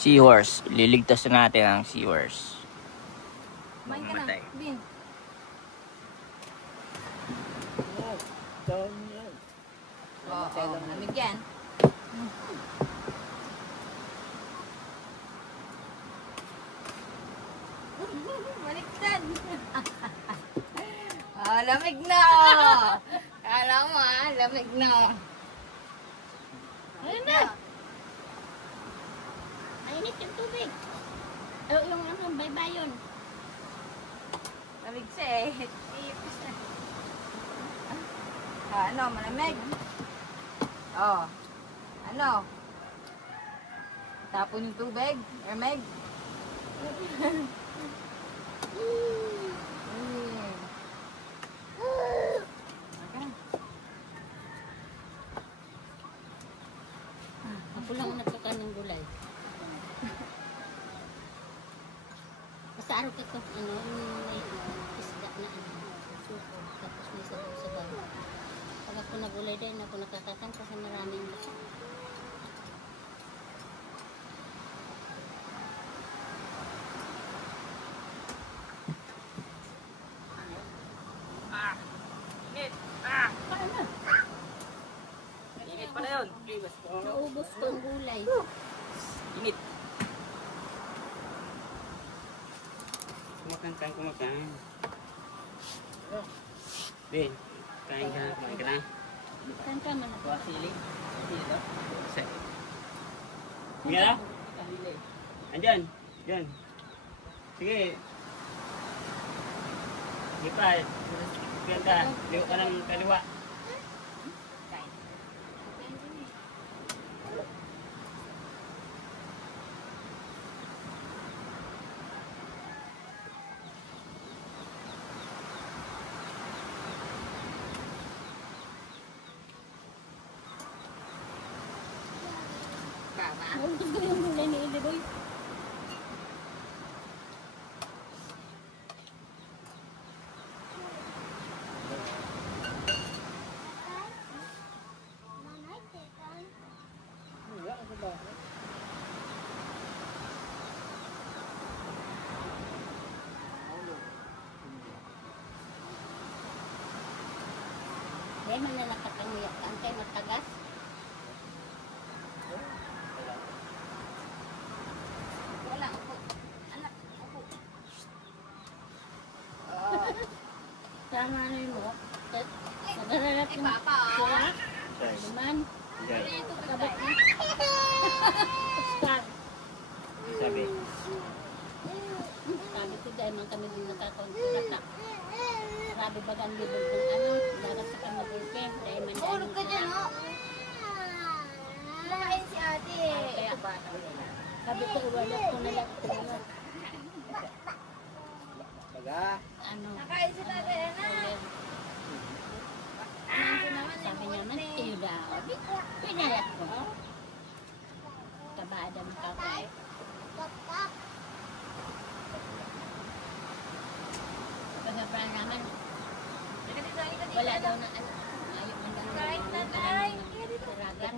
Seahorse. Liligtas na natin ang seahorse. Kumain ka na. Bin. Oo, lamig yan. Baliktad. Lamig na. Kala mo lamig na. Ayun na. Mainit yung tubig. Yung baybayon. Lamig siya eh. Ipis na. Ano, malamig? Ano? Tapon yung tubig? Ermeg? Ako lang nagkakan ng gulay. Basta araw ito, may isda na suko, tapos may sabaw-sabaw. Pag ako nagulay din, ako nakakakan kasi maraming baka. Init pala yun. Naubos ko ang gulay. Init. Kumakain. Ben, kain ka na. Kain ka man ako. Sili. Sili daw. Sige na? Andyan. Diyan. Sige. Sige pa. Ganda. Liwa ka ng kaliwa. Ang gusto yung gulay ni Iliboy. Dahil manalakat ang uyak. Antay matagas. Tama na yung mga. Nagalalat yung sila. Naman. Kabot na. Oscar. Sabi. Sabi ko dahil man kami din nakakaunturat na. Sabi bagang bibog ng dagat sa kamagulpe. Dahil man dahil Ulog ka dyan, oh. Lakain si ate. Kaya sabi ko iwalat ko na lang ito. Ano? Nakain si tate, Sabi niya man, iyo daw. Pinalat ko. Kabaada ng kakay. Pagkabra naman, wala daw na ano. Ayaw man daw na Kain, tatay. siragan.